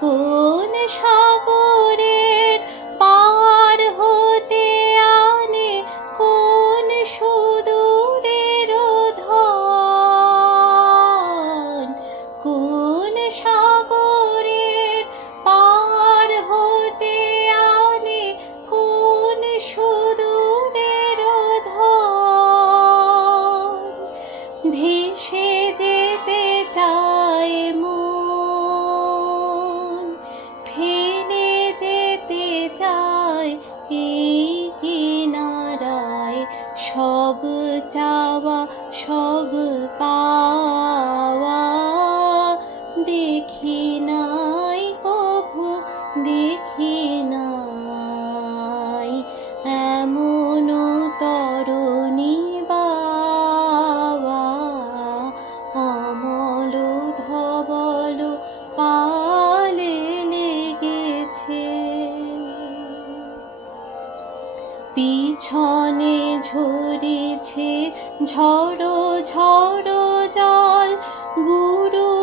কোন সাগরের পার হতে আনে? কোন সুদূরের ধন? কোন সাগরের এই সব চাওয়া সব পাওয়া। দেখি নাই কভু দেখি পিছনে ঝরিছে ঝড়ো ঝড়ো জল। গুরু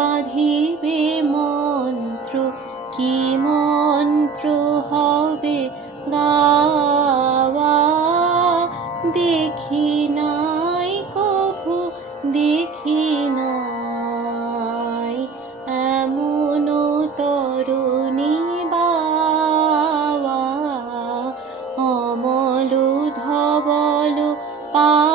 বাঁধিবে মন্ত্র, কি মন্ত্র হবে? গাওয়া দেখি নাই, কভু দেখি নাই। এমন তরুণী বাবা অমল ধবল পালে